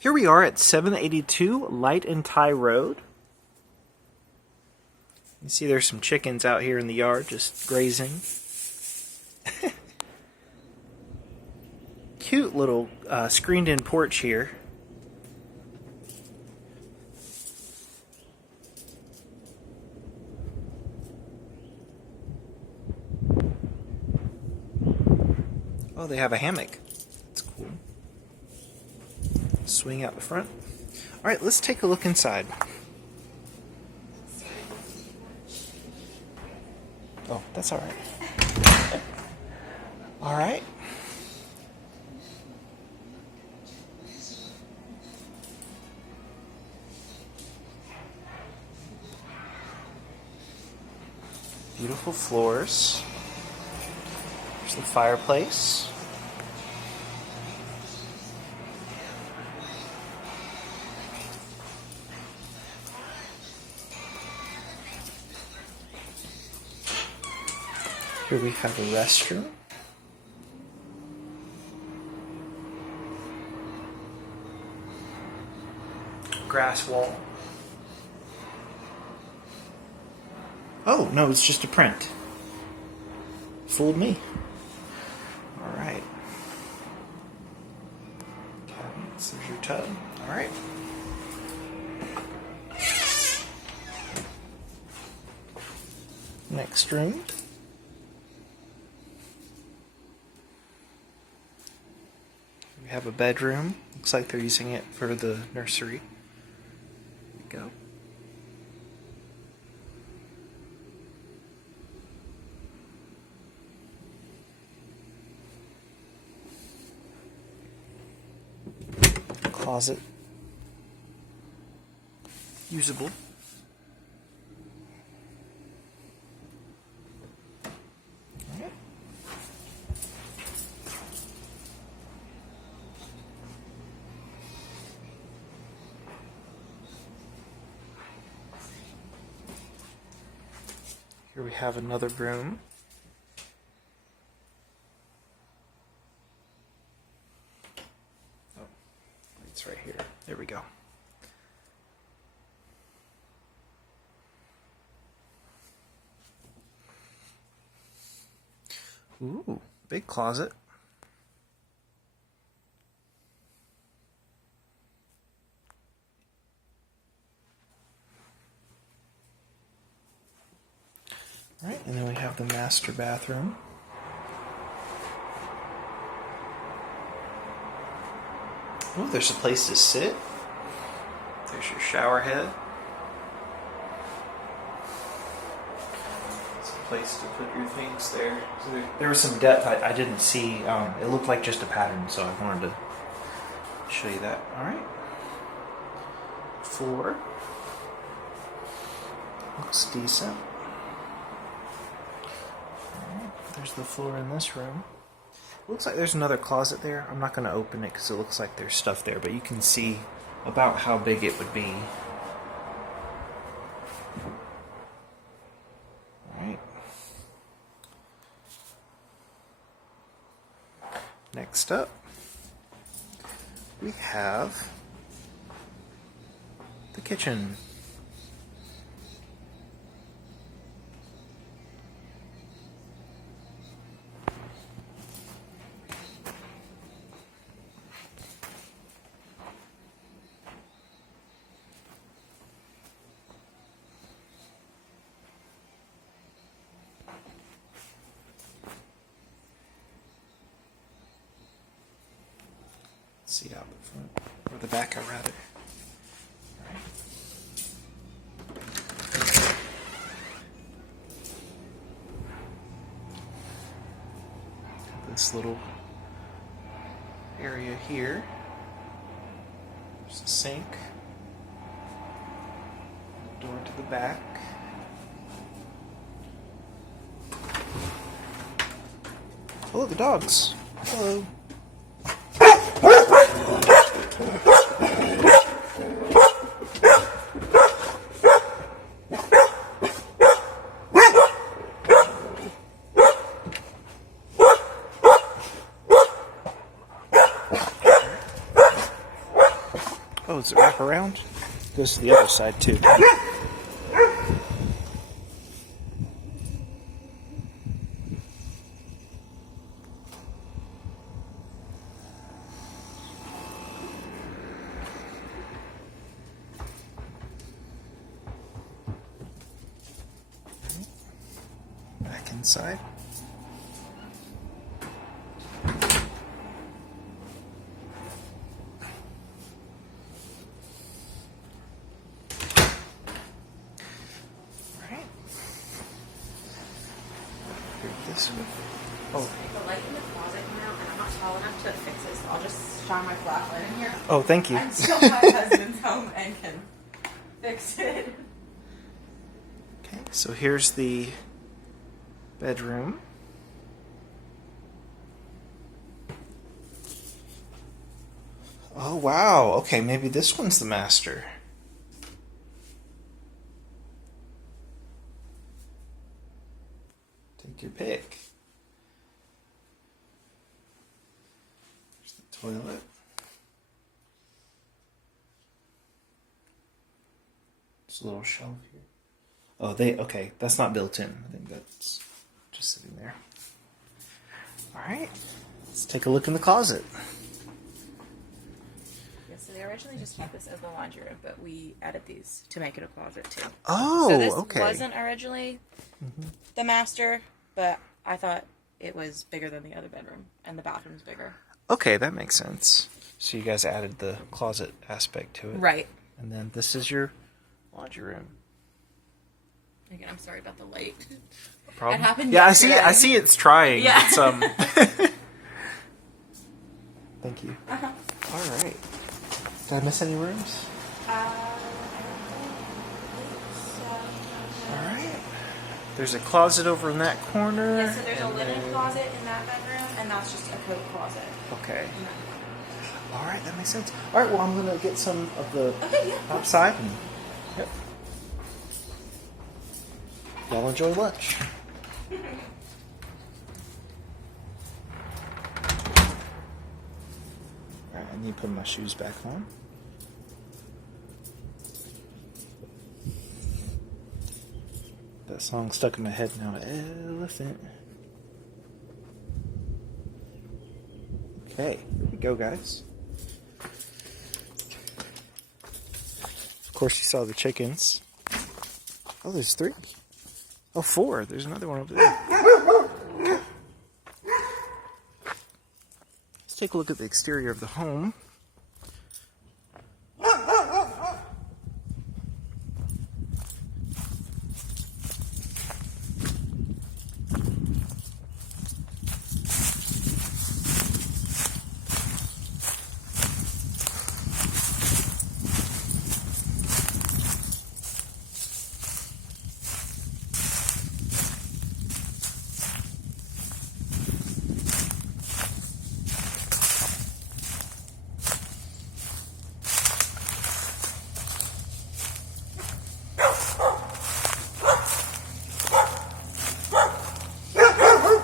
Here we are at 782 Lite N Tie Rd. You see there's some chickens out here in the yard just grazing. Cute little screened-in porch here. Oh, they have a hammock. That's cool. Swing out the front. Alright, let's take a look inside. Oh, that's alright. Alright. Beautiful floors. There's the fireplace. Here we have a restroom. Grass wall. Oh, no, it's just a print. Fooled me. Alright. Cabinets, there's your tub. Alright. Next room. We have a bedroom. Looks like they're using it for the nursery. There we go. Closet. Usable. Alright. Here we have another room. Oh, it's right here. There we go. Ooh, big closet. Alright, and then we have the master bathroom. Oh, there's a place to sit. There's your shower head. It's a place to put your things there. So there was some depth I didn't see. It looked like just a pattern, so I wanted to show you that. Alright. Floor. Looks decent. There's the floor in this room. Looks like there's another closet there. I'm not going to open it because it looks like there's stuff there, but you can see about how big it would be. Alright. Next up, we have the kitchen. See out the front, or the back, rather. Right. This little area here. There's a sink. Door to the back. Oh, look, the dogs. Hello. Oh, does it wrap around? Goes to the other side too. Back inside. This way. Oh. The light in the closet came out, and I'm not tall enough to fix it, so I'll just shine my flashlight in here. Oh, thank you. Until my husband's home and can fix it. Okay, so here's the bedroom. Oh, wow. Okay, maybe this one's the master. Take your pick. There's the toilet. There's a little shelf here. Oh, okay, that's not built in. I think that's just sitting there. All right, let's take a look in the closet. Yeah, so they originally just had this as the laundry room, but we added these to make it a closet too. Oh, so this okay. wasn't originally the master, but I thought it was bigger than the other bedroom, and the bathroom's bigger. Okay, that makes sense. So you guys added the closet aspect to it. Right. And then this is your laundry room. Again, I'm sorry about the light. No problem. It happened Yeah, yesterday. I see it's trying. Yeah. It's, Thank you. Uh-huh. All right. Did I miss any rooms? I don't think so. All right. There's a closet over in that corner. Yeah, so there's a and linen then- closet in that bedroom, and that's just a coat closet. Okay. in that bedroom. All right, that makes sense. All right, well, I'm going to get some of the Okay, yeah. outside. And, yep. Y'all enjoy lunch. All right, I need to put my shoes back on. That song stuck in my head now. Elephant. Okay, here we go, guys. Of course, you saw the chickens. Oh, there's 3. Oh, 4. There's another one over there. Let's take a look at the exterior of the home.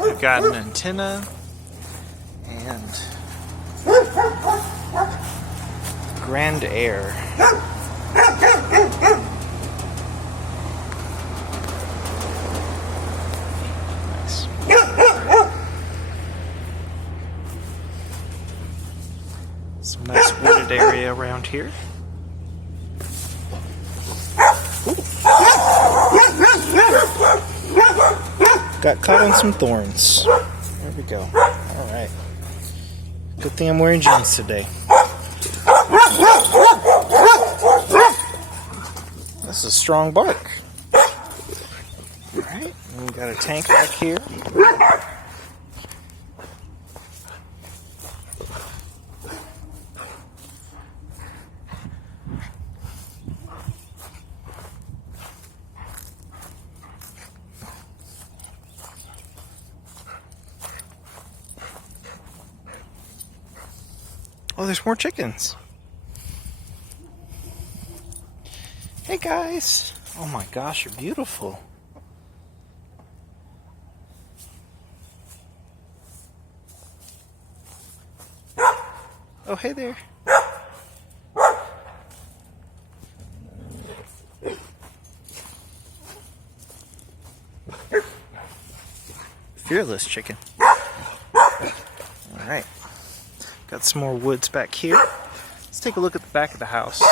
We've got an antenna and grand air. Nice. Some nice wooded area around here. Got caught on some thorns. There we go. Alright. Good thing I'm wearing jeans today. That's a strong bark. Alright. We got a tank back here. Oh, there's more chickens. Hey guys. Oh my gosh, you're beautiful. Oh, hey there. fearless chicken. Alright. Got some more woods back here. Let's take a look at the back of the house.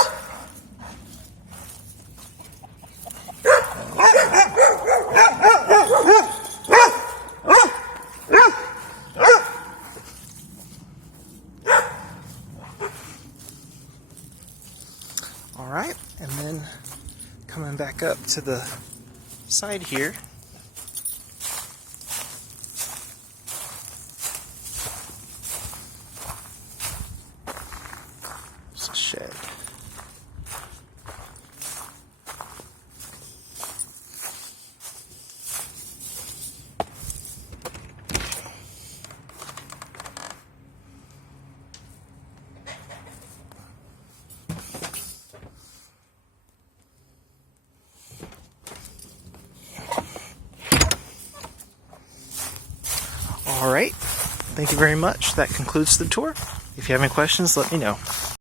Alright, and then coming back up to the side here. It's a shed. Alright, thank you very much. That concludes the tour. If you have any questions, let me know.